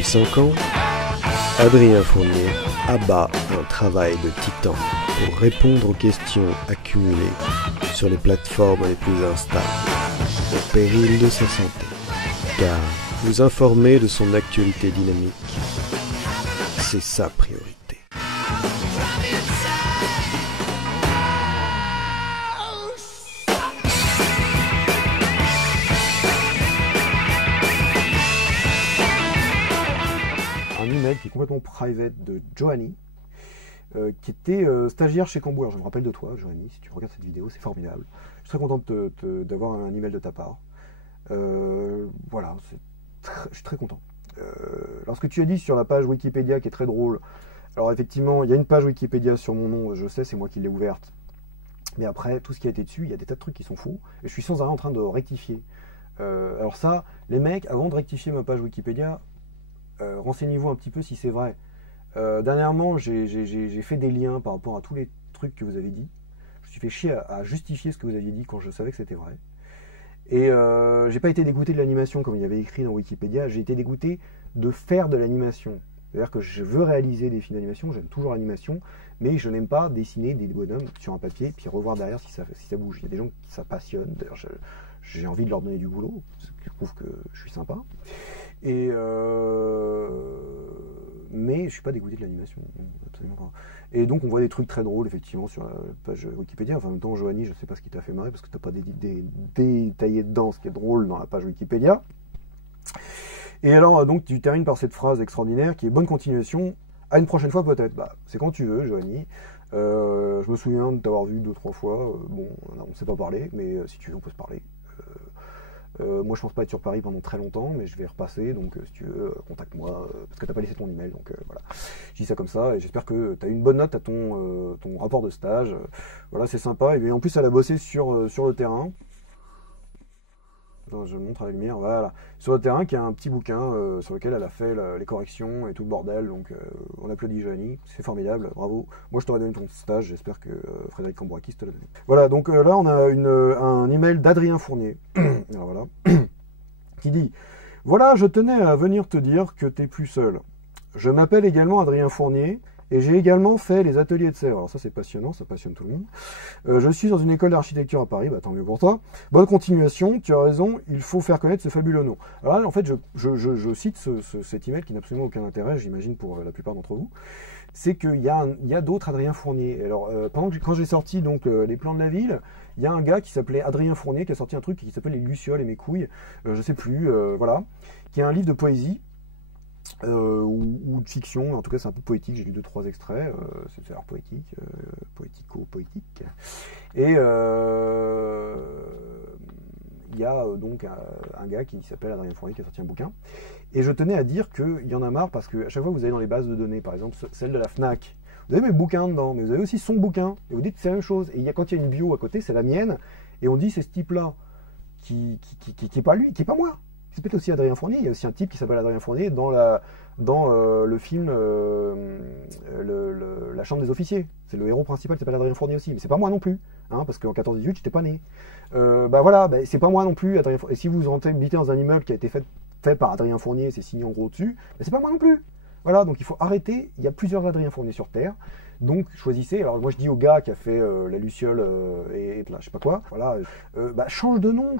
Depuis 5 ans, Adrien Fournier abat un travail de titan pour répondre aux questions accumulées sur les plateformes les plus instables, au péril de sa santé. Car vous informer de son actualité dynamique, c'est sa priorité. Qui est complètement private de Johanny, qui était stagiaire chez Cambou. Alors je me rappelle de toi, Johanny, si tu regardes cette vidéo, c'est formidable. Je suis très content d'avoir un email de ta part. Voilà, je suis très content. Alors ce que tu as dit sur la page Wikipédia qui est très drôle, alors effectivement, il y a une page Wikipédia sur mon nom, je sais, c'est moi qui l'ai ouverte. Mais après, tout ce qui a été dessus, il y a des tas de trucs qui sont faux, et je suis sans arrêt en train de rectifier. Alors ça, les mecs, avant de rectifier ma page Wikipédia, renseignez-vous un petit peu si c'est vrai. Dernièrement, j'ai fait des liens par rapport à tous les trucs que vous avez dit. Je me suis fait chier à justifier ce que vous aviez dit quand je savais que c'était vrai. Et j'ai pas été dégoûté de l'animation comme il y avait écrit dans Wikipédia, j'ai été dégoûté de faire de l'animation. C'est-à-dire que je veux réaliser des films d'animation, j'aime toujours l'animation, mais je n'aime pas dessiner des bonhommes sur un papier, puis revoir derrière si ça bouge. Il y a des gens qui ça passionne, d'ailleurs j'ai envie de leur donner du boulot, ce qui prouve que je suis sympa. Et mais je suis pas dégoûté de l'animation, absolument pas. Et donc on voit des trucs très drôles effectivement sur la page Wikipédia. Enfin, en même temps, Johanny, je sais pas ce qui t'a fait marrer parce que t'as pas détaillé dedans ce qui est drôle dans la page Wikipédia. Et alors donc tu termines par cette phrase extraordinaire qui est bonne continuation. À une prochaine fois peut-être. Bah c'est quand tu veux, Johanny. Je me souviens de t'avoir vu 2-3 fois. Bon, on ne s'est pas parlé, mais si tu veux on peut se parler. Moi je pense pas être sur Paris pendant très longtemps, mais je vais repasser, donc si tu veux, contacte-moi, parce que t'as pas laissé ton email, donc voilà. Je dis ça comme ça, et j'espère que tu as une bonne note à ton rapport de stage. Voilà, c'est sympa, et en plus elle a bossé sur le terrain. Attends, je montre à la lumière, voilà. Sur le terrain, qui a un petit bouquin sur lequel elle a fait les corrections et tout le bordel, donc on applaudit Johanny, c'est formidable, bravo. Moi je t'aurais donné ton stage, j'espère que Frédéric Cambourakis te l'a donné. Voilà, donc là on a un email d'Adrien Fournier, alors voilà, qui dit « Voilà, je tenais à venir te dire que t'es plus seul. Je m'appelle également Adrien Fournier, et j'ai également fait les ateliers de Sèvres. » Alors ça c'est passionnant, ça passionne tout le monde. Je suis dans une école d'architecture à Paris, bah tant mieux pour toi. Bonne continuation, tu as raison, il faut faire connaître ce fabuleux nom. Alors là, en fait, je cite cet email qui n'a absolument aucun intérêt, j'imagine pour la plupart d'entre vous. C'est qu'il y a d'autres Adrien Fournier. Alors quand j'ai sorti donc les plans de la ville, il y a un gars qui s'appelait Adrien Fournier qui a sorti un truc qui s'appelle Les Lucioles et mes couilles, je sais plus, voilà, qui est un livre de poésie. Ou de fiction, en tout cas c'est un peu poétique, j'ai lu 2-3 extraits, c'est alors poétique, poético-poétique. Et il y a donc un gars qui s'appelle Adrien Fournier qui a sorti un bouquin. Et je tenais à dire qu'il y en a marre parce que à chaque fois que vous allez dans les bases de données, par exemple celle de la FNAC, vous avez mes bouquins dedans, mais vous avez aussi son bouquin, et vous dites c'est la même chose. Et quand il y a une bio à côté, c'est la mienne, et on dit c'est ce type-là qui est pas lui, qui est pas moi. Il s'appelle aussi Adrien Fournier. Il y a aussi un type qui s'appelle Adrien Fournier dans le film La Chambre des officiers. C'est le héros principal qui s'appelle Adrien Fournier aussi. Mais c'est pas moi non plus, hein, parce qu'en 14-18, j'étais pas né. Bah voilà, bah, c'est pas moi non plus, Adrien Fournier. Et si vous habitez dans un immeuble qui a été fait par Adrien Fournier, c'est signé en gros dessus, bah, c'est pas moi non plus. Voilà, donc il faut arrêter. Il y a plusieurs Adrien Fournier sur Terre. Donc choisissez. Alors moi je dis au gars qui a fait la Luciole et là, je sais pas quoi, voilà, bah, change de nom,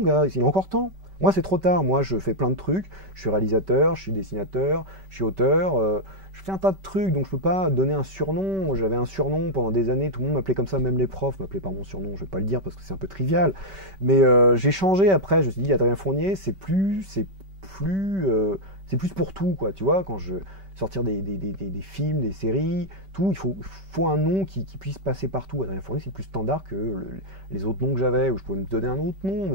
gars. Il y a encore temps. Moi, c'est trop tard. Moi, je fais plein de trucs. Je suis réalisateur, je suis dessinateur, je suis auteur. Je fais un tas de trucs, donc je peux pas donner un surnom. J'avais un surnom pendant des années. Tout le monde m'appelait comme ça, même les profs m'appelaient par mon surnom. Je vais pas le dire parce que c'est un peu trivial. Mais j'ai changé après. Je me suis dit, Adrien Fournier, c'est plus pour tout, quoi. Tu vois, quand je sortir des films, des séries, tout, il faut un nom qui puisse passer partout. Adrien Fournier, c'est plus standard que les autres noms que j'avais, où je pouvais me donner un autre nom,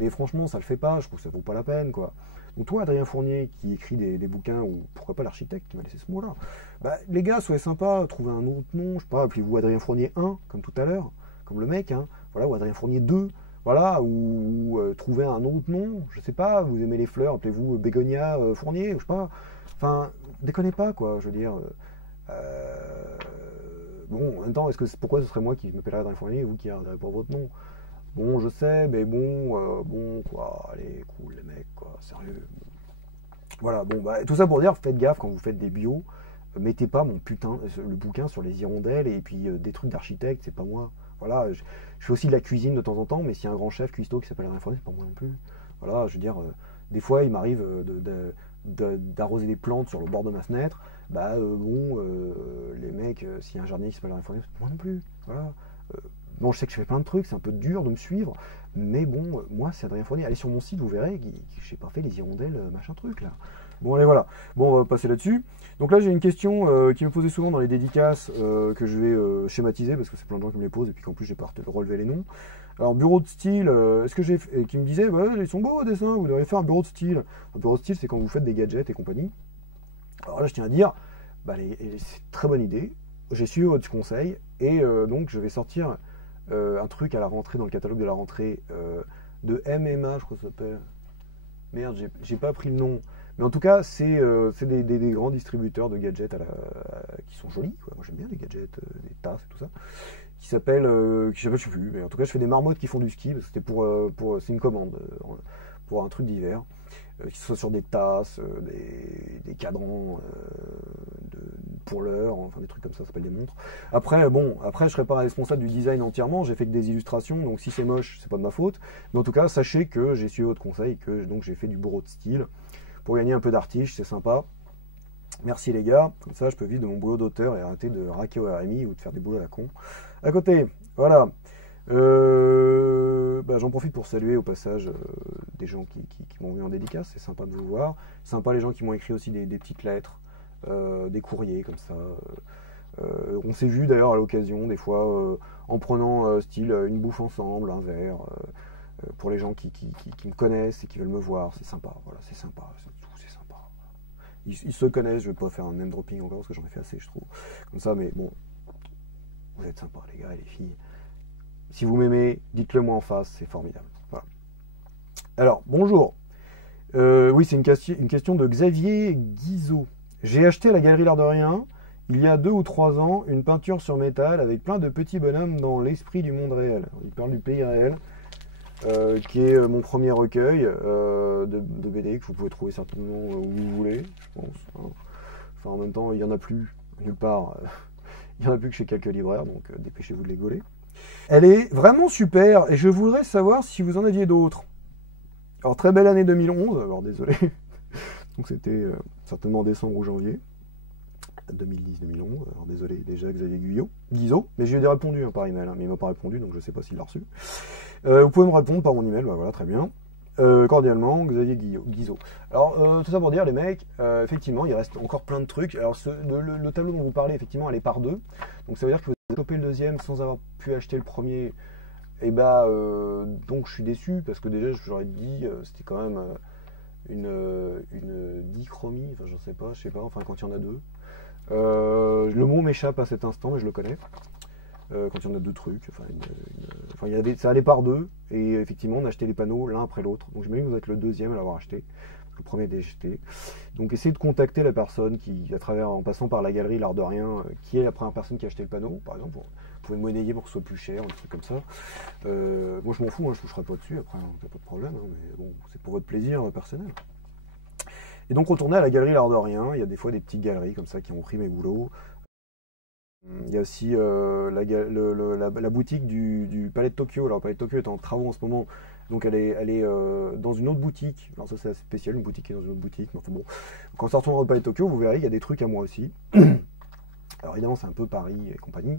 mais franchement, ça le fait pas, je trouve que ça vaut pas la peine, quoi. Donc toi, Adrien Fournier, qui écrit des bouquins, ou pourquoi pas l'architecte qui m'a laissé ce mot-là, bah, les gars, soyez sympas, trouvez un autre nom, je sais pas, appelez-vous Adrien Fournier 1, comme tout à l'heure, comme le mec, hein, voilà, ou Adrien Fournier 2, voilà, ou trouvez un autre nom, je sais pas, vous aimez les fleurs, appelez-vous Bégonia Fournier, je sais pas, enfin, déconnez pas, quoi, je veux dire, bon, en même temps, pourquoi ce serait moi qui m'appellerais Adrien Fournier et vous qui regardez pas votre nom? Bon, je sais, mais bon, bon, quoi, allez, cool, les mecs, quoi, sérieux. Voilà, bon, bah, tout ça pour dire, faites gaffe quand vous faites des bios. Mettez pas mon putain, le bouquin sur les hirondelles et puis des trucs d'architecte, c'est pas moi. Voilà, je fais aussi de la cuisine de temps en temps, mais s'il y a un grand chef cuistot qui s'appelle Alain Fournier, c'est pas moi non plus. Voilà, je veux dire, des fois il m'arrive d'arroser des plantes sur le bord de ma fenêtre. Bah les mecs, s'il y a un jardinier qui s'appelle Alain Fournier, c'est pas moi non plus. Voilà. Bon, je sais que je fais plein de trucs, c'est un peu dur de me suivre, mais bon, moi c'est Adrien Fournier. Allez sur mon site, vous verrez que j'ai pas fait les hirondelles, machin truc là. Bon, allez, voilà. Bon, on va passer là-dessus. Donc là, j'ai une question qui me posait souvent dans les dédicaces que je vais schématiser parce que c'est plein de gens qui me les posent et puis qu'en plus, j'ai pas relevé les noms. Alors, bureau de style, est-ce que j'ai. Qui me disait, bah, ils sont beaux vos dessins, vous devriez faire un bureau de style. Un bureau de style, c'est quand vous faites des gadgets et compagnie. Alors là, je tiens à dire, bah, c'est une très bonne idée. J'ai suivi votre conseil et donc, je vais sortir un truc à la rentrée, dans le catalogue de la rentrée de MMA, je crois que ça s'appelle. Merde, j'ai pas pris le nom. Mais en tout cas, c'est des grands distributeurs de gadgets qui sont jolis, quoi. Moi j'aime bien les gadgets, des tasses et tout ça. Qui s'appelle, je sais plus, mais en tout cas je fais des marmottes qui font du ski, parce que c'était c'est une commande pour un truc d'hiver. Qui soit sur des tasses, des cadrans pour l'heure, enfin des trucs comme ça s'appelle des montres. Après, bon, je serai pas responsable du design entièrement, j'ai fait que des illustrations, donc si c'est moche, c'est pas de ma faute. Mais en tout cas, sachez que j'ai suivi votre conseil, que donc j'ai fait du bureau de style pour gagner un peu d'artige, c'est sympa. Merci les gars, comme ça je peux vivre de mon boulot d'auteur et arrêter de raquer au RMI ou de faire des boulots à la con. À côté, voilà. J'en profite pour saluer au passage des gens qui m'ont vu en dédicace, c'est sympa de vous voir. Sympa les gens qui m'ont écrit aussi des petites lettres, des courriers comme ça. On s'est vu d'ailleurs à l'occasion, des fois, en prenant style une bouffe ensemble, un verre, pour les gens qui me connaissent et qui veulent me voir, c'est sympa, voilà, c'est sympa, c'est sympa. Ils se connaissent, je vais pas faire un name dropping encore parce que j'en ai fait assez, je trouve. Comme ça, mais bon, vous êtes sympas les gars et les filles. Si vous m'aimez, dites-le moi en face, c'est formidable. Voilà. Alors, bonjour. Oui, c'est une question de Xavier Guizot. J'ai acheté à la galerie L'Art de Rien, il y a 2 ou 3 ans, une peinture sur métal avec plein de petits bonhommes dans l'esprit du monde réel. Il parle du pays réel, qui est mon premier recueil de BD que vous pouvez trouver certainement où vous voulez, je pense. Hein. Enfin, en même temps, il n'y en a plus nulle part. Il n'y en a plus que chez quelques libraires, donc dépêchez-vous de les gauler. Elle est vraiment super et je voudrais savoir si vous en aviez d'autres. Alors très belle année 2011, alors désolé, donc c'était certainement en décembre ou janvier 2010-2011, alors désolé déjà Xavier Guizot, mais j'ai répondu par email, hein, mais il m'a pas répondu donc je sais pas s'il l'a reçu. Vous pouvez me répondre par mon email, bah, voilà très bien. Cordialement, Xavier Guizot. Alors, tout ça pour dire, les mecs, effectivement, il reste encore plein de trucs. Alors, le tableau dont vous parlez, effectivement, elle est par 2. Donc, ça veut dire que vous avez chopé le deuxième sans avoir pu acheter le premier. Et bah, donc, je suis déçu parce que déjà, j'aurais dit, c'était quand même une dichromie. Enfin, je sais pas, enfin, quand il y en a 2. Le mot m'échappe à cet instant, mais je le connais. Quand il y en a 2 trucs, ça allait par 2, et effectivement on achetait les panneaux l'un après l'autre, donc j'imagine que vous êtes le deuxième à l'avoir acheté, le premier est acheté. Donc essayez de contacter la personne qui, en passant par la galerie L'Art de Rien, qui est la première personne qui a acheté le panneau, par exemple, vous pouvez monnayer pour que ce soit plus cher, un truc comme ça. Moi je m'en fous, hein, je ne toucherai pas dessus, après, hein, pas de problème, hein, mais bon, c'est pour votre plaisir personnel. Et donc retournez à la galerie L'Art de Rien, il y a des fois des petites galeries comme ça qui ont pris mes boulots. Il y a aussi la boutique du Palais de Tokyo. Alors, le Palais de Tokyo est en travaux en ce moment, donc elle est dans une autre boutique. Alors ça c'est assez spécial, une boutique qui est dans une autre boutique, mais enfin bon. Quand on retourne au Palais de Tokyo, vous verrez, il y a des trucs à moi aussi. Alors évidemment c'est un peu Paris et compagnie.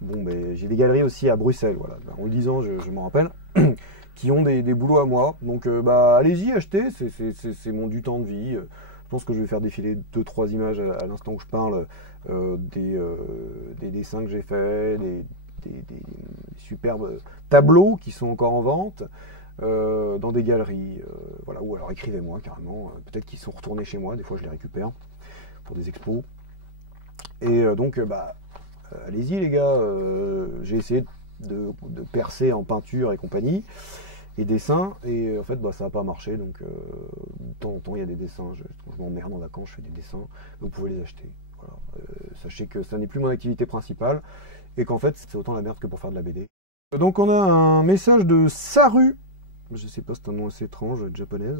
Bon, ben, j'ai des galeries aussi à Bruxelles, voilà. En le disant, je m'en rappelle, qui ont des boulots à moi. Donc allez-y, achetez, c'est mon du temps de vie. Je pense que je vais faire défiler 2-3 images à l'instant où je parle, des dessins que j'ai faits, des superbes tableaux qui sont encore en vente dans des galeries, voilà, ou alors écrivez-moi carrément, peut-être qu'ils sont retournés chez moi, des fois je les récupère pour des expos. Et donc allez-y les gars, j'ai essayé de percer en peinture et compagnie. Et dessin, et en fait ça n'a pas marché, donc de temps en temps il y a des dessins, quand je m'emmerde en vacances je fais des dessins, vous pouvez les acheter. Voilà. Sachez que ça n'est plus mon activité principale, et qu'en fait c'est autant la merde que pour faire de la BD. Donc on a un message de Saru, Je sais pas, c'est un nom assez étrange, japonaise.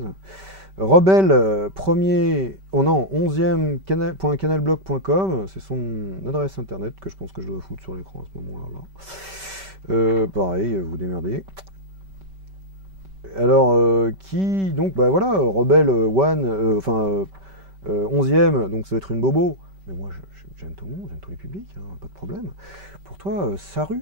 Rebelle, premier, oh non, 11e .canalblog.com, c'est son adresse internet que je pense que je dois foutre sur l'écran à ce moment-là. Pareil, vous démerdez. Alors, qui, donc, bah voilà, Rebelle One, enfin, 11e, donc ça va être une bobo. Mais moi, j'aime tout le monde, j'aime tous les publics, hein, pas de problème. Pour toi, Saru,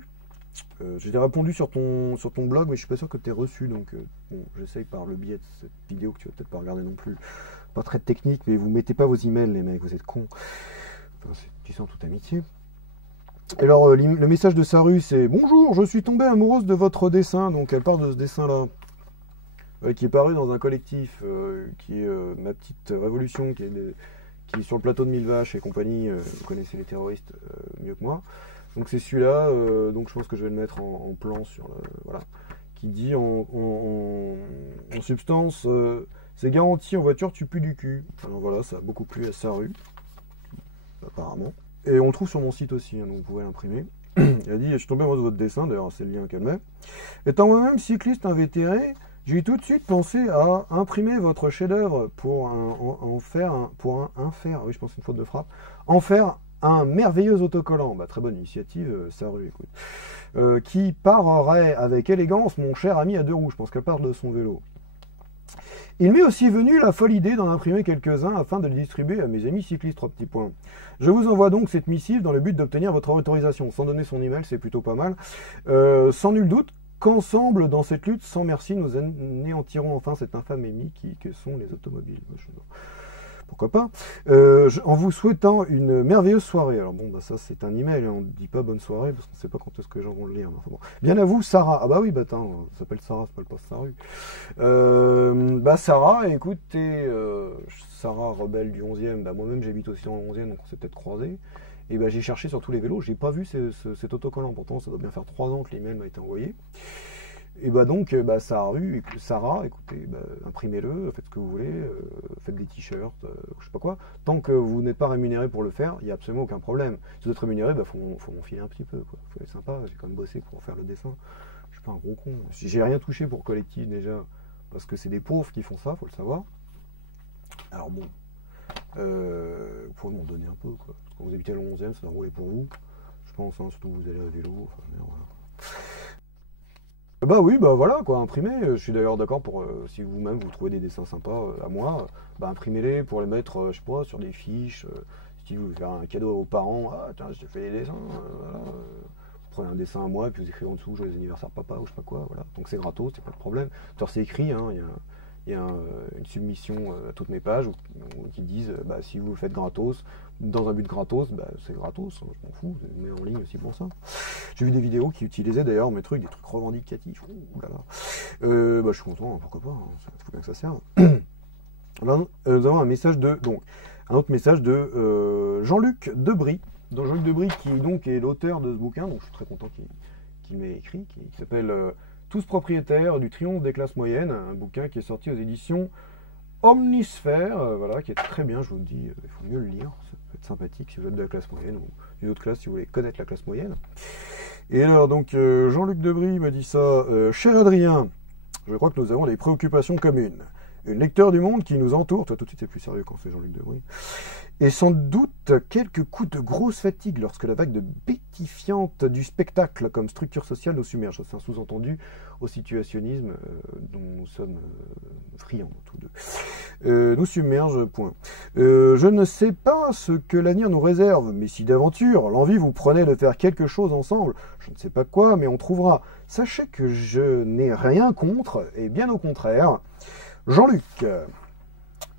j'ai répondu sur ton blog, mais je suis pas sûr que tu aies reçu, donc bon, j'essaye par le biais de cette vidéo que tu vas peut-être pas regarder non plus. Pas très technique, mais vous mettez pas vos emails, les mecs, vous êtes cons. Enfin, tu sens toute amitié. Et alors, le message de Saru, c'est: bonjour, je suis tombée amoureuse de votre dessin. Donc, elle part de ce dessin-là, qui est paru dans un collectif, qui est Ma Petite Révolution, qui est sur le plateau de Mille Vaches et compagnie. Vous connaissez les terroristes mieux que moi. Donc c'est celui-là, donc je pense que je vais le mettre en plan sur voilà, qui dit en substance, c'est garanti en voiture, tu pues du cul. Alors voilà, ça a beaucoup plu à Saru, apparemment. Et on le trouve sur mon site aussi, hein, donc vous pouvez l'imprimer. Il a dit: je suis tombé amoureux de votre dessin, d'ailleurs c'est le lien qu'elle met. Étant moi-même cycliste invétéré, j'ai tout de suite pensé à imprimer votre chef-d'œuvre pour oui, je pense que c'est une faute de frappe, en faire un merveilleux autocollant. Bah, très bonne initiative, Saru, écoute. Qui parerait avec élégance mon cher ami à deux roues. Je pense qu'elle part de son vélo. Il m'est aussi venu la folle idée d'en imprimer quelques-uns afin de les distribuer à mes amis cyclistes. 3 petits points. Je vous envoie donc cette missive dans le but d'obtenir votre autorisation. Sans donner son email, c'est plutôt pas mal. Sans nul doute qu'ensemble, dans cette lutte sans merci, nous anéantirons enfin cette infâme ennemi que sont les automobiles. Pourquoi pas, en vous souhaitant une merveilleuse soirée. Alors bon, bah ça c'est un email, hein, on ne dit pas bonne soirée parce qu'on ne sait pas quand est-ce que les gens vont le lire. Enfin, bon. Bien à vous, Sarah. Ah bah oui, bah attends, ça s'appelle Sarah, c'est pas le poste Saru. Bah Sarah, écoutez, Sarah, rebelle du 11e, bah moi-même j'habite aussi dans le 11e, donc on s'est peut-être croisés. Et bah j'ai cherché sur tous les vélos, j'ai pas vu cet autocollant, pourtant ça doit bien faire 3 ans que l'email m'a été envoyé. Et bah donc, bah, Sarah, écoutez, bah, imprimez-le, faites ce que vous voulez, faites des t-shirts, je sais pas quoi. Tant que vous n'êtes pas rémunéré pour le faire, il n'y a absolument aucun problème. Si vous êtes rémunéré, bah, faut m'en filer un petit peu, quoi. Faut être sympa, j'ai quand même bossé pour faire le dessin. Je suis pas un gros con. J'ai rien touché pour collectif déjà, parce que c'est des pauvres qui font ça, faut le savoir. Alors bon, vous pouvez m'en donner un peu, quoi. Parce que quand vous habitez à le 11e, ça va rouler pour vous. Je pense, hein, surtout vous allez à vélo, enfin, merde, voilà. Bah oui, bah voilà, quoi, imprimer. Je suis d'ailleurs d'accord pour, si vous-même vous trouvez des dessins sympas à moi, bah imprimez-les pour les mettre, je sais pas, sur des fiches. Si vous voulez faire un cadeau aux parents, ah tiens, je te fais des dessins, voilà. Vous prenez un dessin à moi et puis vous écrivez en dessous joyeux anniversaire papa ou je sais pas quoi, voilà. Donc c'est gratos, c'est pas de problème. Alors c'est écrit, hein, il y a une submission à toutes mes pages qui disent bah, si vous le faites gratos, dans un but gratos, bah, c'est gratos, hein, je m'en fous, je le mets en ligne aussi pour ça. J'ai vu des vidéos qui utilisaient d'ailleurs mes trucs, des trucs revendicatifs, ouh là là. Bah, je suis content, hein, pourquoi pas, hein, il faut bien que ça serve. Là, nous avons un message un autre message de Jean-Luc Debry. Donc Jean-Luc Debry qui donc est l'auteur de ce bouquin, donc je suis très content qu'il m'ait écrit, qui s'appelle Tous propriétaires du triomphe des classes moyennes, un bouquin qui est sorti aux éditions Omnisphère, voilà, qui est très bien, je vous le dis, il faut mieux le lire, ça peut être sympathique si vous êtes de la classe moyenne, ou d'une autre classe si vous voulez connaître la classe moyenne. Et alors donc Jean-Luc Debry m'a dit ça, cher Adrien, je crois que nous avons des préoccupations communes. Une lecteur du monde qui nous entoure, toi tout de suite c'est plus sérieux quand c'est Jean-Luc Debry, et sans doute quelques coups de grosse fatigue lorsque la vague de bêtifiante du spectacle comme structure sociale nous submerge. C'est un sous-entendu au situationnisme dont nous sommes friands tous deux. Nous submerge, point. Je ne sais pas ce que l'avenir nous réserve, mais si d'aventure l'envie vous prenait de faire quelque chose ensemble, je ne sais pas quoi, mais on trouvera. Sachez que je n'ai rien contre, et bien au contraire. Jean-Luc.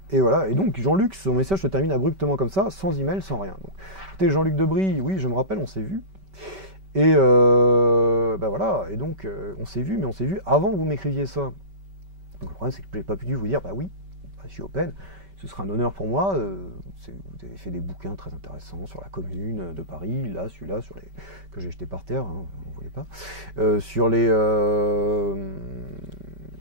Et voilà, et donc Jean-Luc, son message se termine abruptement comme ça, sans email, sans rien. Donc, écoutez, Jean-Luc Debry, oui, je me rappelle, on s'est vu. Et bah voilà, et donc on s'est vu, mais on s'est vu avant que vous m'écriviez ça. Donc le problème, c'est que je n'ai pas pu vous dire, bah oui, bah, je suis open, ce sera un honneur pour moi. Vous avez fait des bouquins très intéressants sur la commune de Paris, là, celui-là, sur les que j'ai jeté par terre, hein, vous ne voyez pas, sur les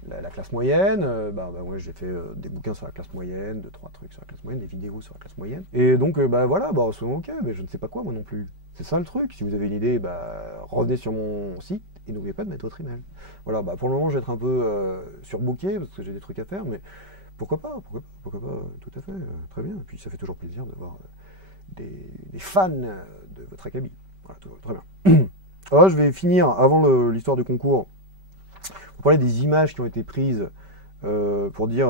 la classe moyenne, bah ouais, j'ai fait des bouquins sur la classe moyenne, 2-3 trucs sur la classe moyenne, des vidéos sur la classe moyenne. Et donc, bah voilà, soyons ok, mais je ne sais pas quoi moi non plus. C'est ça le truc. Si vous avez une idée, bah revenez sur mon site et n'oubliez pas de mettre votre email. Voilà, bah pour le moment je vais être un peu surbooké parce que j'ai des trucs à faire, mais pourquoi pas, tout à fait, très bien. Et puis ça fait toujours plaisir d'avoir des fans de votre acabit. Voilà, très bien. Alors, je vais finir avant l'histoire du concours pour parler des images qui ont été prises pour dire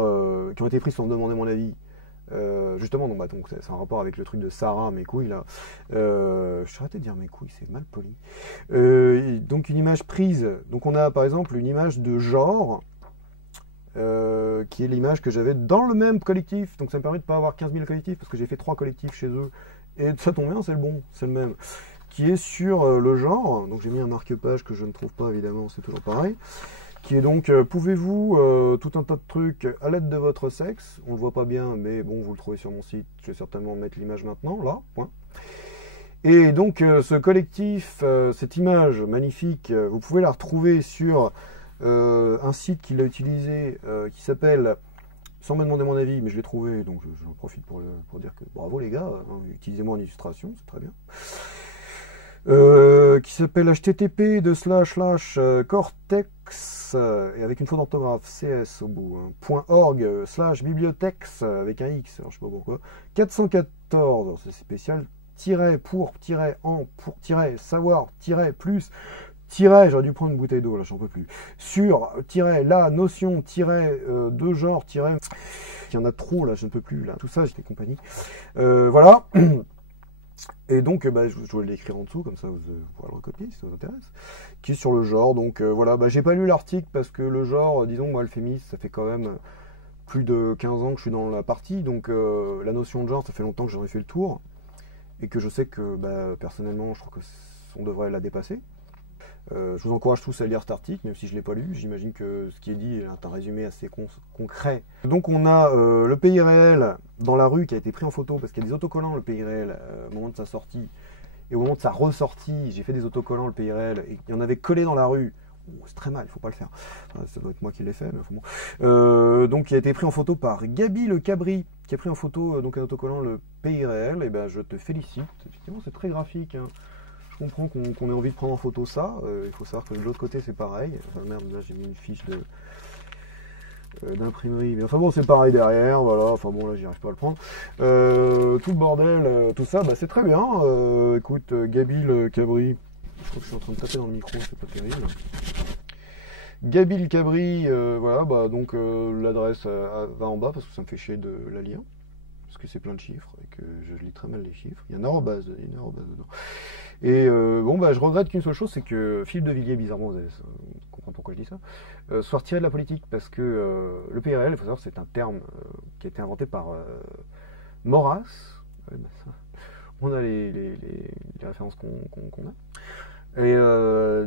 qui ont été prises sans me demander mon avis. Justement, donc c'est un rapport avec le truc de Sarah, mes couilles là. Je suis arrêté de dire mes couilles, c'est mal poli. Donc une image prise. Donc on a par exemple une image de genre qui est l'image que j'avais dans le même collectif. Donc ça me permet de ne pas avoir 15 000 collectifs parce que j'ai fait 3 collectifs chez eux. Et ça tombe bien, c'est le bon, c'est le même. Qui est sur le genre. Donc j'ai mis un marque-page que je ne trouve pas évidemment, c'est toujours pareil. Qui est donc, pouvez-vous, tout un tas de trucs à l'aide de votre sexe. On ne le voit pas bien, mais bon, vous le trouvez sur mon site. Je vais certainement mettre l'image maintenant, là, point. Et donc, ce collectif, cette image magnifique, vous pouvez la retrouver sur un site qu'il a utilisé, qui s'appelle, sans me demander mon avis, mais je l'ai trouvé, donc j'en profite pour dire que bravo les gars, hein, utilisez-moi en illustration, c'est très bien. Qui s'appelle http://cortex et avec une faute d'orthographe CS au bout, hein, .org/bibliothèques avec un X, alors je sais pas pourquoi, 414, c'est spécial, pour savoir, plus, j'aurais dû prendre une bouteille d'eau, là j'en peux plus, sur, la notion, de genre, il y en a trop là, je ne peux plus, là, tout ça, j'étais compagnie, voilà. Et donc, je vais l'écrire en dessous, comme ça vous pourrez le recopier si ça vous intéresse, qui est sur le genre. Donc voilà, j'ai pas lu l'article parce que le genre, disons, moi, le féminisme, ça fait quand même plus de 15 ans que je suis dans la partie, donc la notion de genre, ça fait longtemps que j'en ai fait le tour, et que je sais que, personnellement, je trouve qu'on devrait la dépasser. Je vous encourage tous à lire cet article, même si je ne l'ai pas lu. J'imagine que ce qui est dit est un résumé assez concret. Donc on a le pays réel dans la rue qui a été pris en photo, parce qu'il y a des autocollants, le pays réel, au moment de sa sortie. Et au moment de sa ressortie, j'ai fait des autocollants, le pays réel, et il y en avait collé dans la rue. C'est très mal, il ne faut pas le faire. Ça doit être moi qui l'ai fait, mais enfin bon. Donc il a été pris en photo par Gabi Le Cabri, qui a pris en photo donc un autocollant, le pays réel. Et je te félicite. Effectivement, c'est très graphique, hein. Je comprends qu'on ait envie de prendre en photo ça. Il faut savoir que de l'autre côté c'est pareil. Enfin merde, là j'ai mis une fiche d'imprimerie. Mais enfin bon, c'est pareil derrière. Voilà. Enfin bon, là j'y arrive pas à le prendre. Tout le bordel, tout ça, c'est très bien. Écoute, Gabi Le Cabri. Je crois que je suis en train de taper dans le micro, c'est pas terrible. Gabi Le Cabri, voilà, donc l'adresse va en bas parce que ça me fait chier de la lire. Parce que c'est plein de chiffres et que je lis très mal les chiffres. Il y a une arrobase dedans. Et je regrette qu'une seule chose, c'est que Philippe de Villiers, bizarrement, vous allez comprendre pourquoi je dis ça, soit retiré de la politique, parce que le PRL, il faut savoir, c'est un terme qui a été inventé par Maurras. Ouais, on a les références qu'on a. Et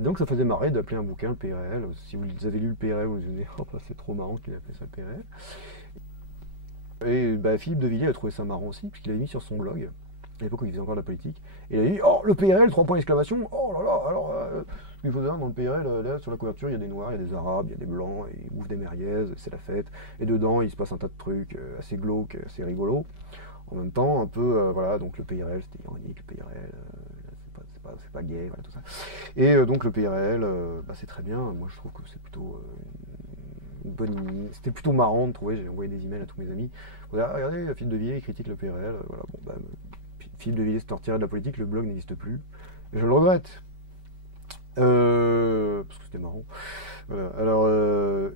donc ça faisait marrer d'appeler un bouquin le PRL. Si vous avez lu le PRL, vous vous dites, oh, c'est trop marrant qu'il appelle ça le PRL. Et Philippe de Villiers a trouvé ça marrant aussi, puisqu'il avait mis sur son blog, à l'époque où il faisait encore de la politique, et il a dit, oh, le PRL, 3 points d'exclamation, oh là là, alors, il faut savoir, dans le PRL, là, sur la couverture, il y a des noirs, il y a des arabes, il y a des blancs, et ils bouffent des merguez, c'est la fête, et dedans, il se passe un tas de trucs assez glauques, assez rigolos, en même temps, un peu, voilà, donc le PRL, c'était ironique, le PRL, c'est pas gay, voilà, tout ça. Et donc le PRL, c'est très bien, moi je trouve que c'est plutôt... C'était plutôt marrant de trouver, j'ai envoyé des emails à tous mes amis. Regardez, Philippe de Villiers critique le PRL. Voilà, Philippe de Villiers s'est retiré de la politique, le blog n'existe plus. Et je le regrette. Parce que c'était marrant. Voilà, alors,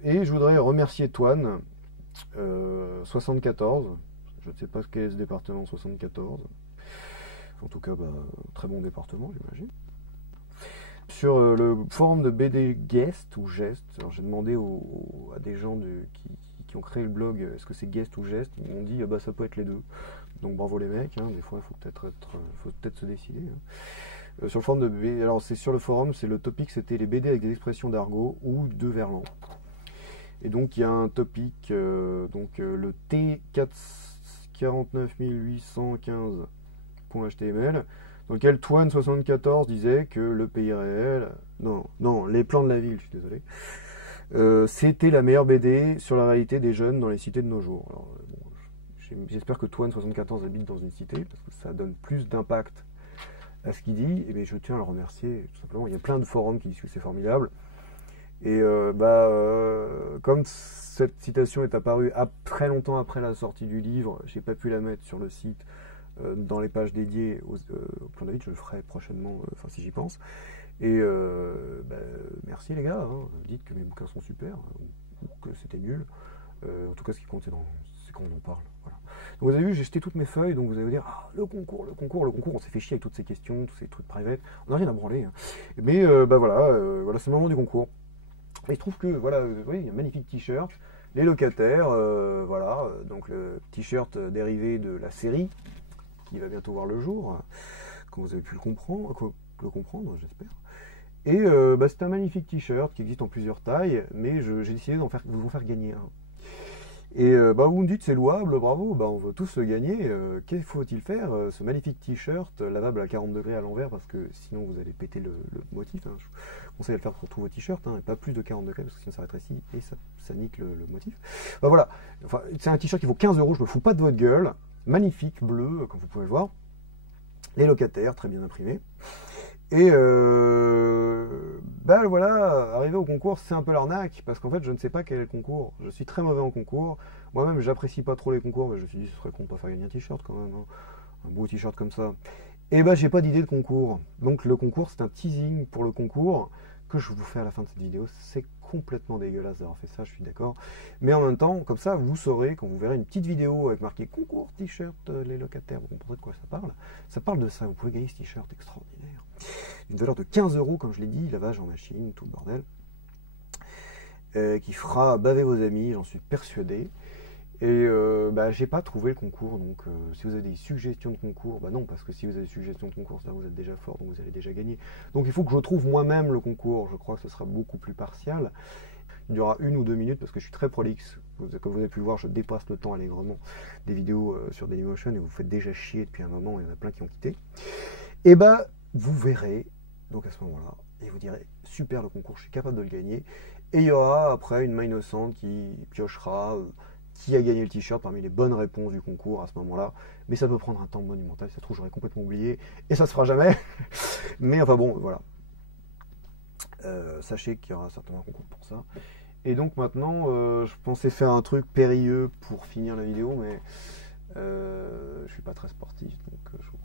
et je voudrais remercier Toine, 74. Je ne sais pas quel est ce département 74. En tout cas, très bon département, j'imagine. Sur le forum de BD Guest ou Gest, alors j'ai demandé à des gens qui ont créé le blog, est-ce que c'est Guest ou Gest, ils m'ont dit ça peut être les deux. Donc bravo les mecs, hein, des fois il faut peut-être se décider. Hein. Sur le forum de BD, alors c'est sur le forum, le topic c'était les BD avec des expressions d'argot ou de Verlan. Et donc il y a un topic, le T49815.html, dans lequel Toine74 disait que le pays réel, non, les plans de la ville, je suis désolé, c'était la meilleure BD sur la réalité des jeunes dans les cités de nos jours. Alors, j'espère que Toine74 habite dans une cité, parce que ça donne plus d'impact à ce qu'il dit, et bien je tiens à le remercier, tout simplement. Il y a plein de forums qui disent que c'est formidable. Et comme cette citation est apparue très longtemps après la sortie du livre, j'ai pas pu la mettre sur le site, dans les pages dédiées au plan David, je le ferai prochainement, enfin si j'y pense. Et merci les gars, hein. Dites que mes bouquins sont super, ou que c'était nul. En tout cas, ce qui compte, c'est quand on en parle. Voilà. Donc vous avez vu, j'ai jeté toutes mes feuilles, donc vous allez vous dire, ah, le concours, on s'est fait chier avec toutes ces questions, tous ces trucs privés, on n'a rien à branler. Hein. Mais voilà, c'est le moment du concours. Et il se trouve que, voilà, vous voyez, il y a un magnifique t-shirt, les locataires, voilà, donc le t-shirt dérivé de la série, qui va bientôt voir le jour, quand vous avez pu le comprendre, j'espère. Et c'est un magnifique t-shirt qui existe en plusieurs tailles, mais j'ai décidé de vous en faire gagner un. Et vous me dites c'est louable, bravo, on veut tous le gagner. Qu'il faut-il faire? Ce magnifique t-shirt lavable à 40 degrés à l'envers, parce que sinon vous allez péter le motif. Hein. Je vous conseille de le faire pour tous vos t-shirts, hein, et pas plus de 40 degrés, parce que sinon ça rétrécit et ça nique le motif. Voilà, enfin, c'est un t-shirt qui vaut 15 €, je me fous pas de votre gueule. Magnifique, bleu, comme vous pouvez le voir. Les locataires, très bien imprimés. Et voilà, arrivé au concours, c'est un peu l'arnaque, parce qu'en fait, je ne sais pas quel est le concours. Je suis très mauvais en concours. Moi-même, j'apprécie pas trop les concours, mais je me suis dit, ce serait con de pas faire gagner un t-shirt quand même. Hein. Un beau t-shirt comme ça. Et j'ai pas d'idée de concours. Donc le concours, c'est un teasing pour le concours que je vous fais à la fin de cette vidéo. C'est complètement dégueulasse d'avoir fait ça, je suis d'accord. Mais en même temps, comme ça, vous saurez, quand vous verrez une petite vidéo avec marqué concours t-shirt, les locataires, vous comprendrez de quoi ça parle. Ça parle de ça, vous pouvez gagner ce t-shirt extraordinaire. Une valeur de 15 €, comme je l'ai dit, lavage en machine, tout le bordel. Qui fera baver vos amis, j'en suis persuadé. Et j'ai pas trouvé le concours, donc si vous avez des suggestions de concours, non, parce que si vous avez des suggestions de concours, ça vous êtes déjà fort, donc vous allez déjà gagner. Donc il faut que je trouve moi-même le concours, je crois que ce sera beaucoup plus partial. Il y aura 1 ou 2 minutes, parce que je suis très prolixe. Comme vous avez pu le voir, je dépasse le temps allègrement des vidéos sur Dailymotion, et vous faites déjà chier depuis un moment, il y en a plein qui ont quitté. Et vous verrez, donc à ce moment-là, et vous direz, super le concours, je suis capable de le gagner. Et il y aura après une main innocente qui piochera qui a gagné le t-shirt parmi les bonnes réponses du concours à ce moment-là. Mais ça peut prendre un temps monumental, ça se trouve j'aurais complètement oublié, et ça se fera jamais. Mais enfin bon, voilà. Sachez qu'il y aura certainement un concours pour ça. Et donc maintenant, je pensais faire un truc périlleux pour finir la vidéo, mais je suis pas très sportif, donc je vous